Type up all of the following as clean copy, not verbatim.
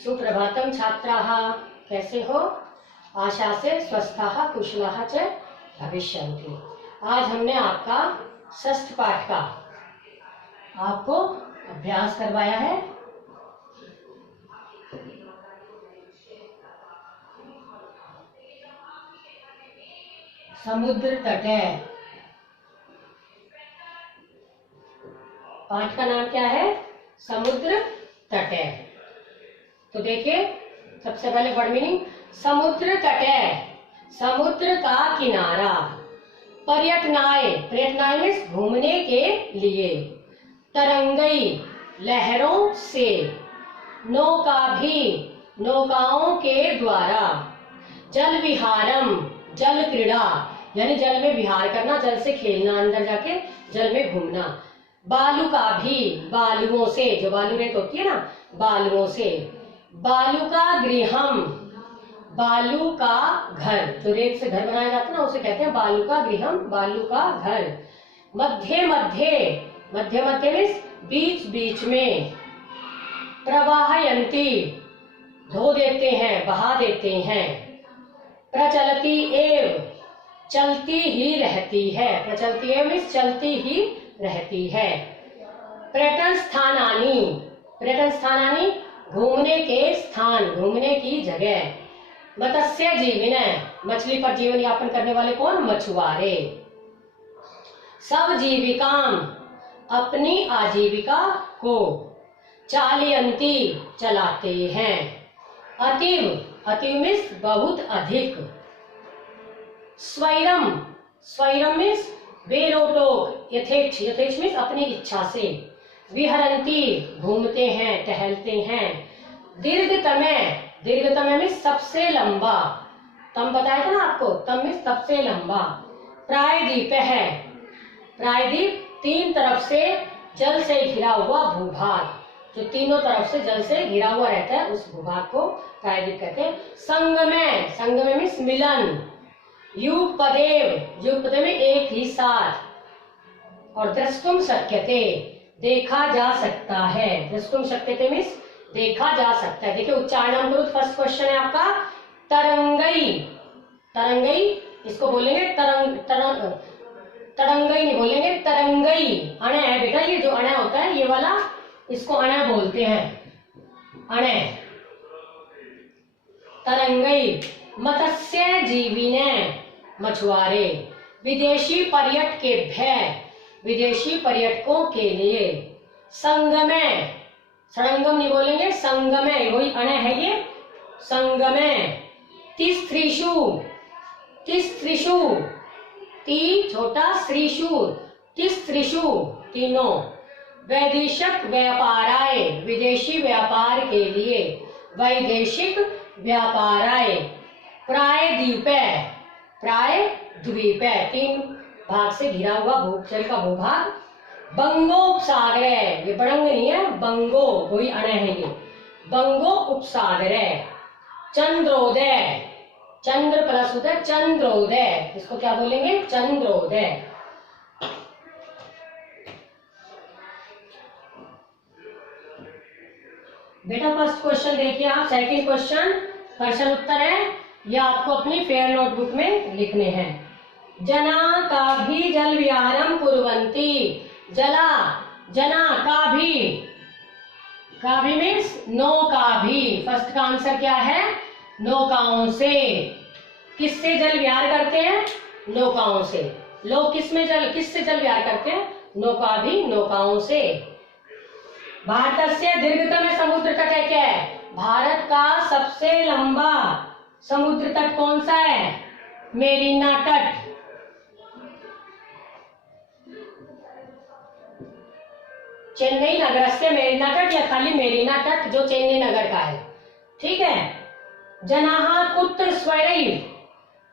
सुप्रभातम छात्राः, कैसे हो? आशा से स्वस्थाः कुशलाः च भविष्यन्ति। आज हमने आपका षष्ठ पाठ का आपको अभ्यास करवाया है। समुद्र तट है। पाठ का नाम क्या है? समुद्र तट है। तो देखिए, सबसे पहले वर्ड मीनिंग। समुद्र तट है, समुद्र का किनारा। पर्यटनाय, पर्यटनाय मीन्स घूमने के लिए। तरंगई, लहरों से। नौका भी, नौकाओं के द्वारा। जल विहारम, जल क्रीड़ा यानी जल में विहार करना, जल से खेलना, अंदर जाके जल में घूमना। बालुका भी, बालुओं से, जो बालू रेत होती है ना, बालुओं से। बालुका गृहम, बालू का घर, जो रेत से घर बनाया जाता है ना, उसे कहते हैं बालू का गृहम, बालू का घर। मध्य मध्य, मध्य मध्य मीन्स बीच बीच में। प्रवाहयंती, धो देते हैं, बहा देते हैं। प्रचलती एव, चलती ही रहती है। प्रचलती एव मीन्स चलती ही रहती है। पर्यटन स्थानानी, पर्यटन स्थानानी घूमने के स्थान, घूमने की जगह। मत्स्य जीवन, मछली पर जीवन यापन करने वाले कौन? मछुआरे। सब जीविकाम, अपनी आजीविका को। चालयंती, चलाते हैं। अतीव, अतीव मीन्स बहुत अधिक। स्वैरम, स्वैरम मीन्स बेरोटोक, यथेच्छ, यथेच्छ मीन्स अपनी इच्छा से। विहरंती, घूमते हैं, टहलते हैं। दीर्घतमे, दीर्घतमे मीन्स सबसे लंबा। तम बताया था ना आपको, तम मीन्स सबसे लंबा। प्रायद्वीप है, प्रायद्वीप तीन तरफ से जल से घिरा हुआ भूभाग, जो तीनों तरफ से जल से घिरा हुआ रहता है, उस भूभाग को प्रायद्वीप कहते हैं। संगमे, संगमे मीन्स मिलन। युगपदेव, युगपदेव में एक ही साथ। और द्रष्टुम शक्यते, देखा जा सकता है। द्रष्टुम शक्यते मीन्स देखा जा सकता है। देखिए उच्चारण करो। फर्स्ट क्वेश्चन है आपका तरंगई, तरंगई इसको बोलेंगे तरंग, तरंगई नहीं बोलेंगे, तरंगई। अणे है बेटा, ये जो अणे होता है ये वाला, इसको अणे बोलते हैं, अणे। तरंगई। मत्स्य जीविने, मछुआरे। विदेशी पर्यटकेभ्य, विदेशी पर्यटकों के लिए। संगमे, सड़ंगम नहीं बोलेंगे, संगमे, वही अणे है ये, संगमे। तिस्त्रिषु, तिस्त्रिषु, ती छोटा, श्रीषु, तिस्त्रिषु, तीनों। वैदेशिक व्यापाराय, विदेशी व्यापार के लिए। वैदेशिक व्यापाराय। प्रायद्वीपे, प्रायद्वीप, तीन भाग से घिरा हुआ भूजल का भूभाग। बंगोपसागर, ये बड़ंग नहीं है, बंगो, वही अणे है ये, बंगो उपसागर। चंद्रोदय, चंद्र प्लस उदय, चंद्रोदय, इसको क्या बोलेंगे? चंद्रोदय। बेटा फर्स्ट क्वेश्चन देखिए आप। सेकंड क्वेश्चन प्रश्न उत्तर है, यह आपको अपनी फेयर नोटबुक में लिखने हैं। जना का भी जल विहारम कुर्वन्ति। जला, जना का भी मीन्स नौका भी। फर्स्ट का आंसर क्या है? नौकाओं से। किससे जल विहार करते हैं? नौकाओं से। लोग किससे जल विहार करते हैं? नौका भी, नौकाओं से। भारत से दीर्घतम समुद्र तट है क्या है? भारत का सबसे लंबा समुद्र तट कौन सा है? मेरीना तट। चेन्नई नगर से मेरीना तट, या खाली मेरीना तट जो चेन्नई नगर का है, ठीक है। जनाहा कुत्र स्वैरैव,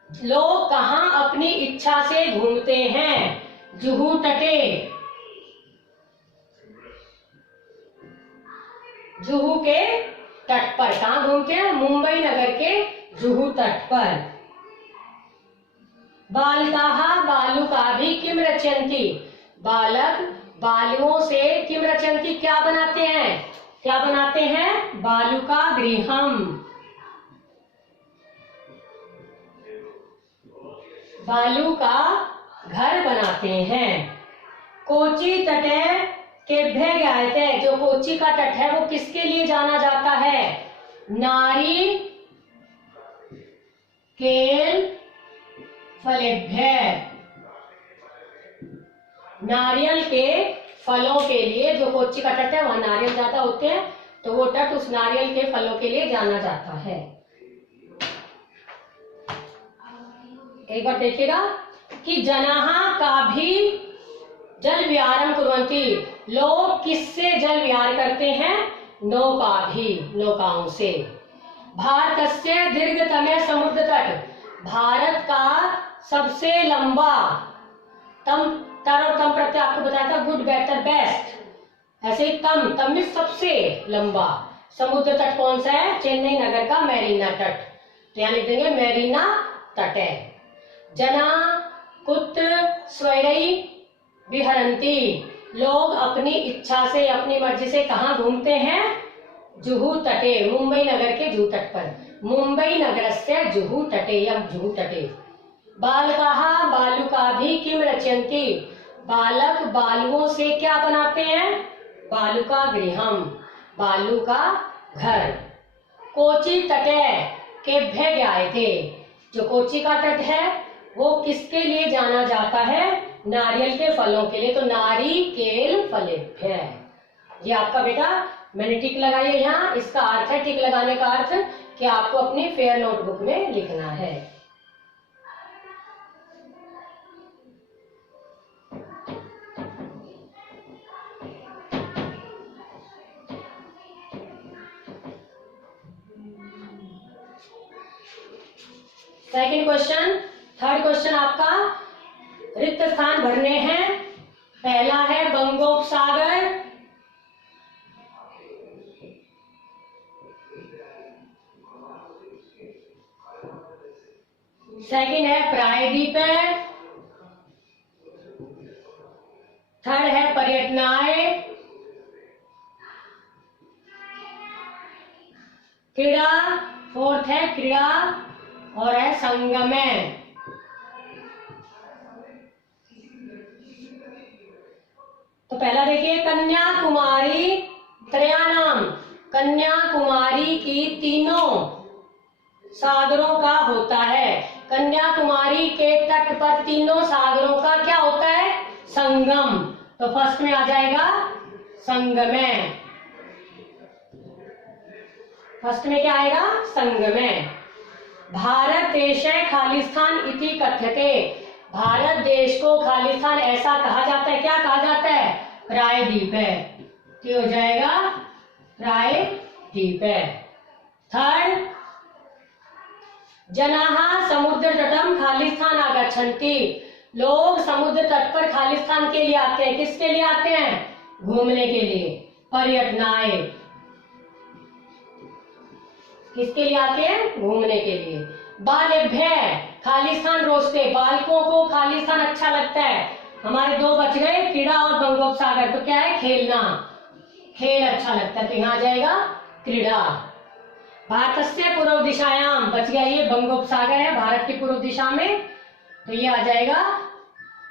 लोग कहां अपनी इच्छा से घूमते हैं? जुहू तटे, जुहू के तट पर। कहां घूमते हैं? मुंबई नगर के जुहू तट पर। बालकाहा बालुका भी किम रचयन्ति, बालक बालुओं से किम रचयन्ति, क्या बनाते हैं? क्या बनाते हैं? बालुका गृहम, बालू का घर बनाते हैं। कोची तटे केभ्य ज्ञायते, जो कोची का तट है वो किसके लिए जाना जाता है? नारी केल फलेभ्य, नारियल के फलों के लिए। जो कोच्चि का तट है वहां नारियल ज्यादा होते हैं, तो वो तट उस नारियल के फलों के लिए जाना जाता है। एक बार देखिएगा कि जनाहा का भी जल विहारम कुर्वन्ति, लोग किससे जल विहार करते हैं? नौका भी, नौकाओं से। भारतस्य दीर्घतम समुद्र तट, भारत का सबसे लंबा, तम तर और तम प्रत्यय आपको बताया था, गुड बेटर बेस्ट, ऐसे ही तम में सबसे लंबा समुद्र तट कौन सा है? चेन्नई नगर का मैरीना तट, तो यहाँ लिख देंगे मैरीना तट है। जना कुत्र स्वैरई विहरंती, लोग अपनी इच्छा से अपनी मर्जी से कहाँ घूमते हैं? जुहू तटे, मुंबई नगर के जुहू तट पर, मुंबई नगरस्य जुहू तटे या जुहू तटे। बालकाः बालुकाभिः किम रचयन्ति, बालक बालुओं से क्या बनाते हैं? बालुका गृहम, बालू का घर। कोची तटे केभ्य ज्ञायते, जो कोची का तट है वो किसके लिए जाना जाता है? नारियल के फलों के लिए, तो नारिकेल फलेभ्य। ये आपका बेटा मैंने टिक लगाई है यहाँ, इसका अर्थ है, टिक लगाने का अर्थ कि आपको अपनी फेयर नोटबुक में लिखना है। सेकंड क्वेश्चन, थर्ड क्वेश्चन आपका रिक्त स्थान भरने हैं। पहला है बंगोपसागर, सेकंड है प्रायद्वीप, थर्ड है पर्यटनाएं, क्रीड़ा, फोर्थ है क्रीड़ा और है संगमे। तो पहला देखिए, कन्याकुमारी त्रयाणाम, कन्याकुमारी की तीनों सागरों का होता है। कन्याकुमारी के तट पर तीनों सागरों का क्या होता है? संगम। तो फर्स्ट में आ जाएगा संगमे, फर्स्ट में क्या आएगा? संगमे। भारत देश खालिस्तान इति कथ्यते, भारत देश को खालिस्तान ऐसा कहा जाता है, क्या कहा जाता है? प्रायद्वीप है, तो हो जाएगा प्रायद्वीप। थर्ड, जनाः समुद्र तटम खालिस्तान आगच्छन्ति, लोग समुद्र तट पर खालिस्तान के लिए आते हैं। किसके लिए आते हैं? घूमने के लिए। पर्यटनाएं, किसके लिए आते हैं? घूमने के लिए। बालेभ्य खालिस्तान रोस्ते, बालकों को खालिस्तान अच्छा लगता है। हमारे दो बच गए, क्रीड़ा और बंगोपसागर, तो क्या है? खेलना, खेल अच्छा लगता है, तो यहाँ जाएगा क्रीड़ा। भारतस्य पूर्व दिशायाम, बच गया ये बंगोपसागर है भारत की पूर्व दिशा में, तो ये आ जाएगा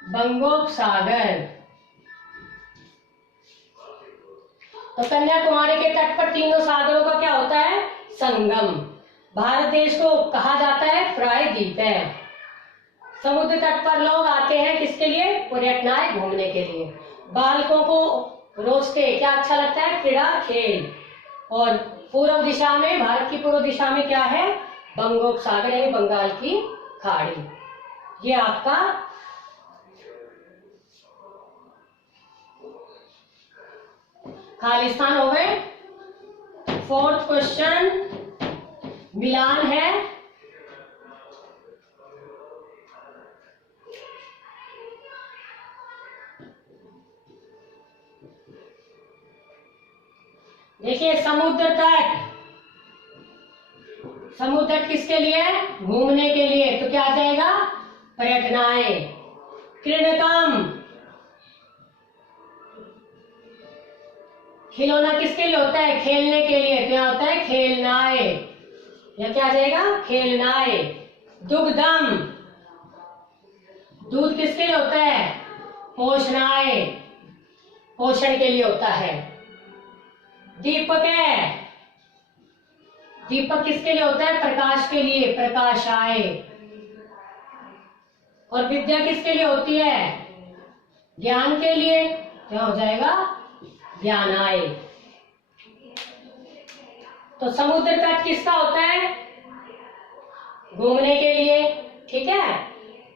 बंगोपसागर। तो कन्याकुमारी के तट पर तीनों सागरों का क्या होता है? संगम। भारत देश को कहा जाता है प्रायद्वीप है। समुद्र तट पर लोग आते हैं किसके लिए? पर्यटनाएं, घूमने के लिए। बालकों को रोस्ते क्या अच्छा लगता है? क्रीड़ा, खेल। और पूर्व दिशा में, भारत की पूर्व दिशा में क्या है? बंगोपसागर यानी बंगाल की खाड़ी। ये आपका खालिस्तान हो गए। फोर्थ क्वेश्चन मिलान है। देखिए, समुद्र तट, समुद्र तट किसके लिए? घूमने के लिए, तो क्या आ जाएगा? पर्यटनाएं। क्रीडकम, खिलौना किसके लिए होता है? खेलने के लिए। तो यहाँ होता है खेलनाए। यह क्या आ जाएगा? खेलनाए। दुग्धम, दूध किसके लिए होता है? पोषणाए, पोषण के लिए होता है। दीपक है, दीपक किसके लिए होता है? प्रकाश के लिए, प्रकाशाय। और विद्या किसके लिए होती है? ज्ञान के लिए। क्या हो जाएगा? ज्ञानाय। तो समुद्र तट किसका होता है? घूमने के लिए। ठीक है।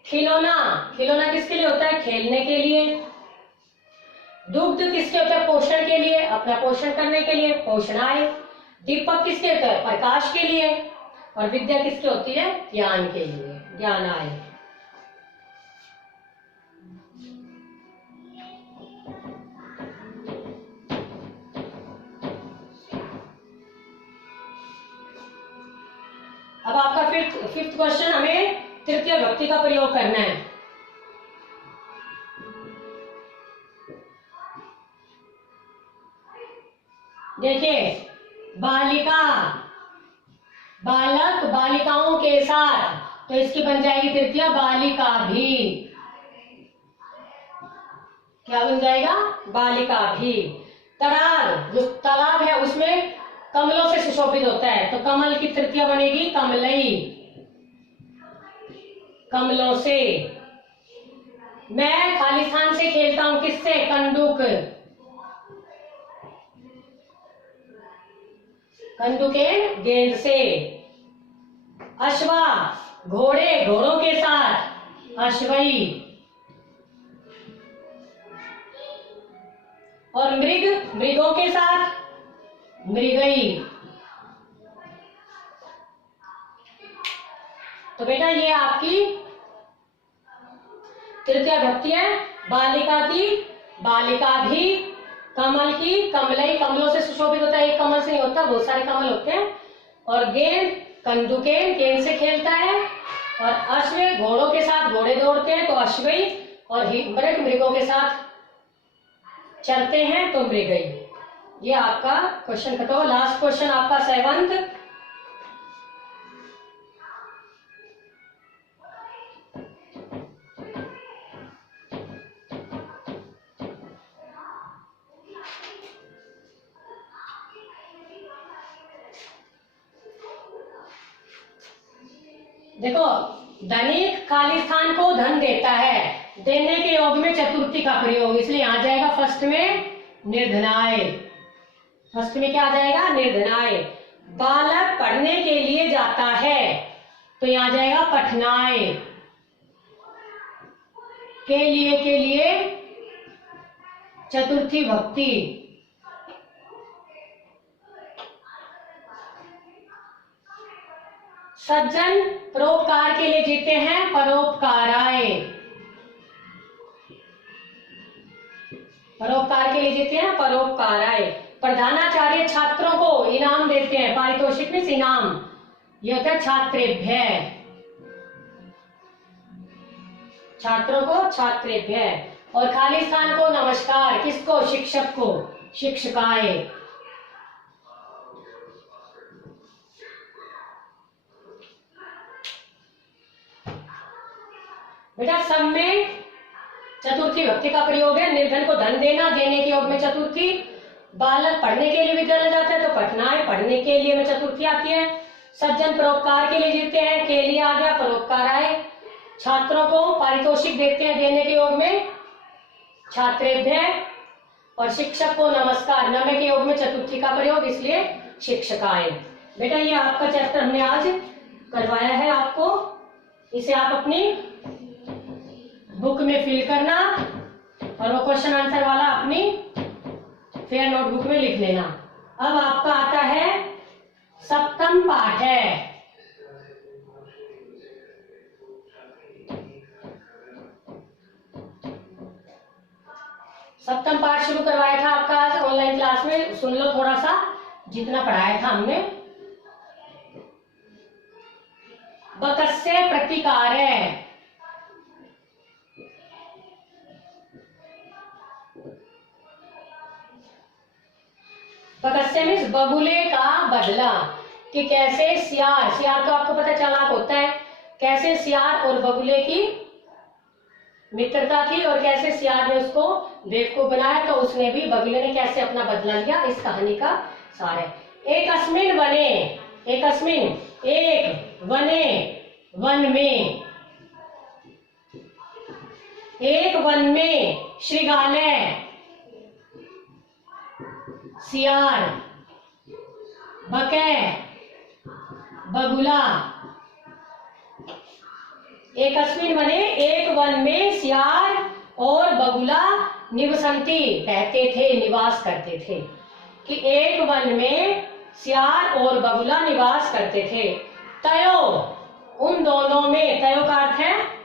खिलौना, खिलौना किसके लिए होता है? खेलने के लिए। दुग्ध किसके होता है? पोषण के लिए, अपना पोषण करने के लिए, पोषणाय। दीपक किसके होता है? प्रकाश के लिए। और विद्या किसकी होती है? ज्ञान के लिए, ज्ञानाय। अब आपका फिफ्थ क्वेश्चन, हमें तृतीय विभक्ति का प्रयोग करना है। देखिए, बालिका, बालक बालिकाओं के साथ, तो इसकी बन जाएगी तृतीय बालिका भी। क्या बन जाएगा? बालिका भी। तड़ाग, जो तालाब है उसमें कमलों से सुशोभित होता है, तो कमल की तृतीय बनेगी कमलई, कमलों से। मैं खाली स्थान से खेलता हूं, किससे? कंदुक, कंदुकें गेंद से। अश्वा, घोड़े घोड़ों के साथ, अश्वई। और मृग मृगों के साथ, मृगई। तो बेटा ये आपकी तृतीय विभक्ति है। बालिका की, बालिका भी। कमल की, कमलई, कमलों से सुशोभित होता है। एक कमल से नहीं होता, बहुत सारे कमल होते हैं। और गेंद, कंदुकें, गेंद से खेलता है। और अश्व, घोड़ों के साथ घोड़े दौड़ते हैं, तो अश्वई। और मृग मृगों के साथ चलते हैं, तो मृगई। ये आपका क्वेश्चन खत्म हुआ। लास्ट क्वेश्चन आपका 7th। देखो, धनिक खाली स्थान को धन देता है, देने के योग में चतुर्थी का प्रयोग, इसलिए आ जाएगा फर्स्ट में निर्धनाय। फर्स्ट में क्या आ जाएगा? निर्धनाय। बालक पढ़ने के लिए जाता है, तो यहाँ आ जाएगा पठनाय। के लिए चतुर्थी भक्ति। सज्जन परोपकार के लिए जीते हैं, परोपकाराय। परोपकार के लिए जीते हैं, परोपकाराय। प्रधानाचार्य छात्रों को इनाम देते हैं, पारितोषिक में इनाम। ये होता है छात्रेभ्य, छात्रों को छात्रेभ्य। और खाली स्थान को नमस्कार, किसको? शिक्षक को, शिक्षकाय। बेटा सब में चतुर्थी भक्ति का प्रयोग है। निर्धन को धन देना, देने के योग में चतुर्थी। बालक पढ़ने के लिए विद्यालय जाता है, तो पठनाय, पढ़ने के लिए में चतुर्थी आती है। सज्जन परोपकार के लिए जीते हैं, के लिए आ गया परोपकाराय। छात्रों को पारितोषिक देते हैं, देने के योग में छात्रेभ्य। और शिक्षक को नमस्कार, नमे के योग में चतुर्थी का प्रयोग, इसलिए शिक्षकाय। बेटा ये आपका चैप्टर हमने आज करवाया है आपको, इसे आप अपनी बुक में फिल करना और वो क्वेश्चन आंसर वाला अपनी फेयर नोटबुक में लिख लेना। अब आपका आता है 7th पाठ है। सप्तम पाठ शुरू करवाया था आपका आज ऑनलाइन क्लास में, सुन लो थोड़ा सा जितना पढ़ाया था हमने। बकस्य प्रतिकार है, पकस्य मीन्स बगुले का बदला, कि कैसे सियार, सियार तो आपको पता चालाक होता है, कैसे सियार और बगुले की मित्रता थी और कैसे सियार ने उसको बेवकूफ बनाया, तो उसने भी, बगुले ने कैसे अपना बदला लिया, इस कहानी का सार है। एकस्मिन वने, एकस्मिन एक, वने वन में, एक वन में, श्रृगालय सियार, बकै बगुला, एकस्मिन वने एक वन में सियार और बगुला निवसंती रहते थे, निवास करते थे, कि एक वन में सियार और बगुला निवास करते थे। तयो उन दोनों में, तयो का अर्थ है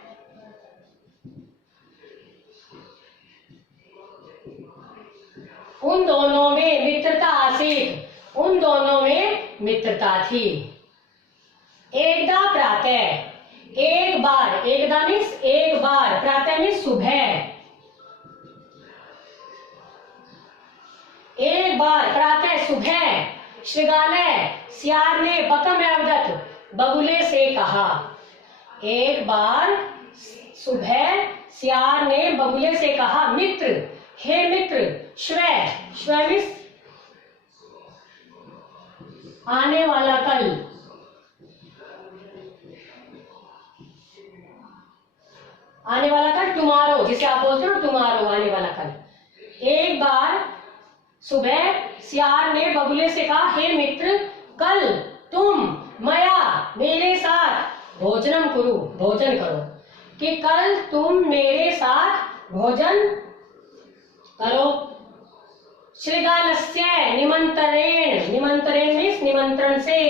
उन दोनों में मित्रता आसीत, उन दोनों में मित्रता थी। एकदा प्रातः, एक बार, एकदा मीन्स एक बार, प्रातः मीन्स सुबह, एक बार प्रातः सुबह, श्रृगालय सियार ने बकम अवदत बगुले से कहा, एक बार सुबह सियार ने बगुले से कहा, मित्र, हे मित्र, श्व, श्व मीन्स आने वाला कल, आने वाला कल, टुमारो, जिसे आप बोलते हो टुमारो, आने वाला कल। एक बार सुबह सियार ने बगुले से कहा, हे मित्र, कल तुम मया मेरे साथ भोजनम कुरु, भोजन करो, कि कल तुम मेरे साथ भोजन करो। श्रृगालस्य निमंत्रणेन, निमंत्रण मीन्स निमंत्रण से,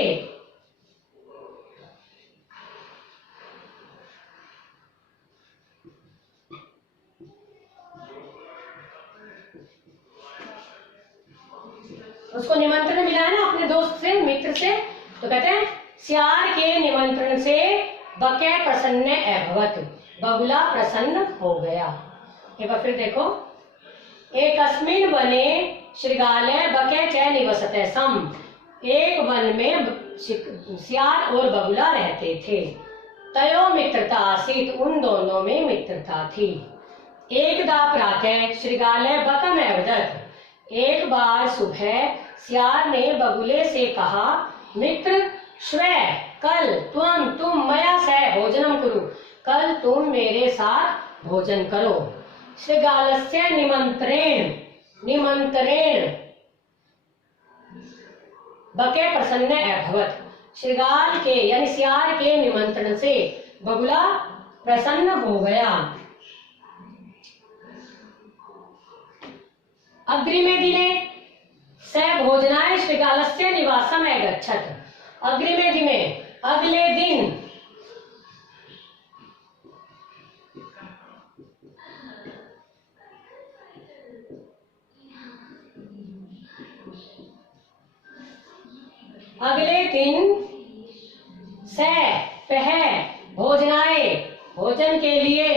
उसको निमंत्रण मिला है ना अपने दोस्त से, मित्र से, तो कहते हैं सियार के निमंत्रण से बकै प्रसन्न अभवत, बगुला प्रसन्न हो गया। एक बार फिर देखो, एकस्मिन वने श्रृगालय बकै च निवसते सम, एक वन में सियार और बगुला रहते थे। तयो मित्रता आसीत, उन दोनों में मित्रता थी। एकदा प्रातः श्रृगालय बकम अवदत, एक बार सुबह सियार ने बगुले से कहा, मित्र, श्व, कल तुम मया सह भोजनम कुरु, कल तुम मेरे साथ भोजन करो। श्रृगालस्य निमंत्रेण, निमंत्रेण बकै प्रसन्न अभवत, श्रृगाल के यानी सियार के निमंत्रण से बगुला प्रसन्न हो गया। अग्रिमे दिने स भोजनाय श्रृगालस्य निवासम अगच्छत, अग्रिमे दिने अगले दिन, अगले दिन स वह भोजनाय भोजन के लिए,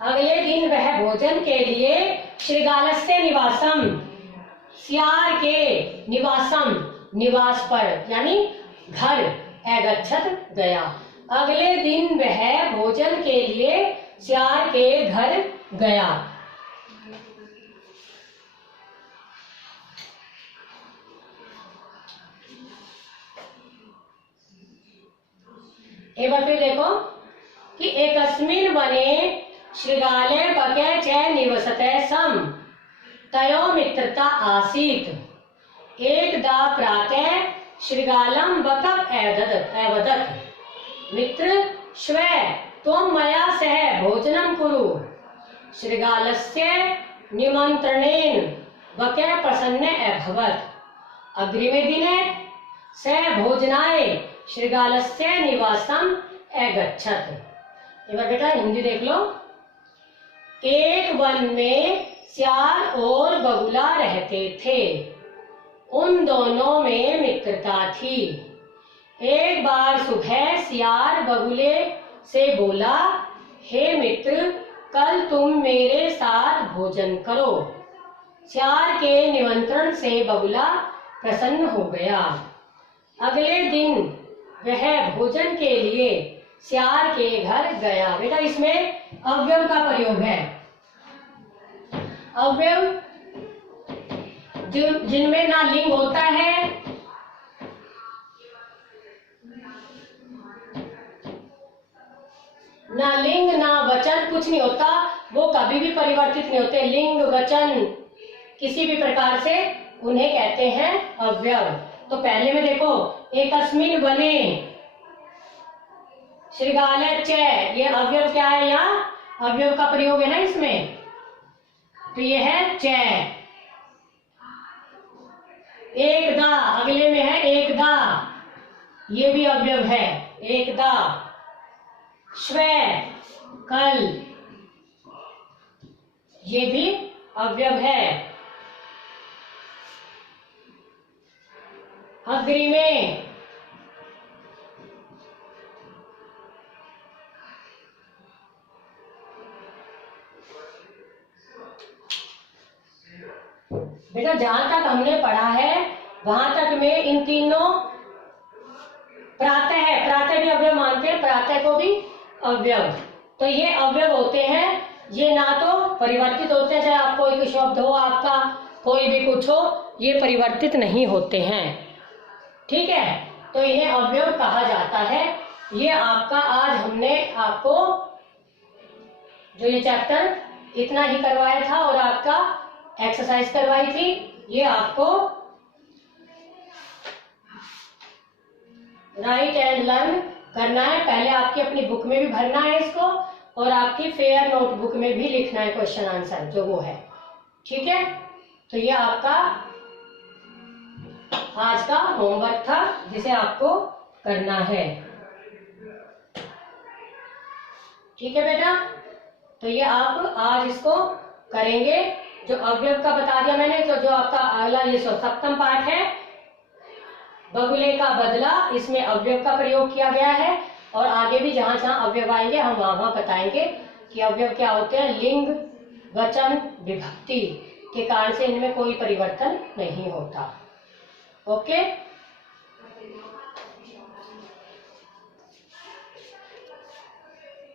अगले दिन वह भोजन के लिए श्रृगालस्य निवासम, सियार के निवासम, निवास पर यानी घर, अगच्छत गया। अगले दिन वह भोजन के लिए सियार के घर गया। एक बार फिर देखो कि एकस्मिन वने श्रृगालय बकै च निवसते सम, तयो मित्रता आसीत। एकदा प्रातः श्रृगालम बकम अवदत्, मित्र, श्व, त्वं मया सह भोजनं कुरु। श्रृगालस्य निमन्त्रणेन बकै प्रसन्न अभवत्। अग्रिमे दिने स भोजनाय श्रृगालस्य निवासम अगच्छत। एक बार बेटा हिंदी देख लो। एक वन में सियार और बगुला रहते थे, उन दोनों में मित्रता थी। एक बार सुबह सियार बगुले से बोला, हे मित्र, कल तुम मेरे साथ भोजन करो। सियार के निमंत्रण से बगुला प्रसन्न हो गया। अगले दिन वह भोजन के लिए सियार के घर गया। बेटा इसमें अव्यव का प्रयोग है। अव्यव जिनमें ना लिंग होता है, ना लिंग ना वचन, कुछ नहीं होता, वो कभी भी परिवर्तित नहीं होते। लिंग वचन किसी भी प्रकार से उन्हें कहते हैं अव्यव। तो पहले में देखो, एकस्मिन वने श्रृगालय च, ये अव्यव क्या है, यहाँ अव्यव का प्रयोग है ना इसमें, तो ये है च। एकदा, अगले में है एकदा, ये भी अव्यव है, एकदा। श्वे, कल, ये भी अव्यव है। अग्रिमे, बेटा जहां तक हमने पढ़ा है वहां तक में इन तीनों, प्रातः है, प्रातः भी अव्यव मानते हैं, प्रातः को भी अव्यव, तो ये अव्यव होते हैं। ये ना तो परिवर्तित होते हैं, चाहे आप कोई शब्द हो, आपका कोई भी कुछ हो, ये परिवर्तित नहीं होते हैं। ठीक है, तो इन्हें अव्यव कहा जाता है। ये आपका आज हमने आपको जो ये चैप्टर इतना ही करवाया था और आपका एक्सरसाइज करवाई थी, ये आपको राइट एंड लर्न करना है। पहले आपकी अपनी बुक में भी भरना है इसको, और आपकी फेयर नोटबुक में भी लिखना है क्वेश्चन आंसर जो वो है। ठीक है, तो ये आपका आज का होमवर्क था जिसे आपको करना है। ठीक है बेटा, तो ये आप आज इसको करेंगे। जो अव्यव का बता दिया मैंने, तो जो आपका अगला ये सप्तम पाठ है, बगुले का बदला, इसमें अव्यव का प्रयोग किया गया है। और आगे भी जहां जहां अव्यव आएंगे हम वहां बताएंगे कि अव्यव क्या होते हैं। लिंग, वचन, विभक्ति के कारण से इनमें कोई परिवर्तन नहीं होता। ओके।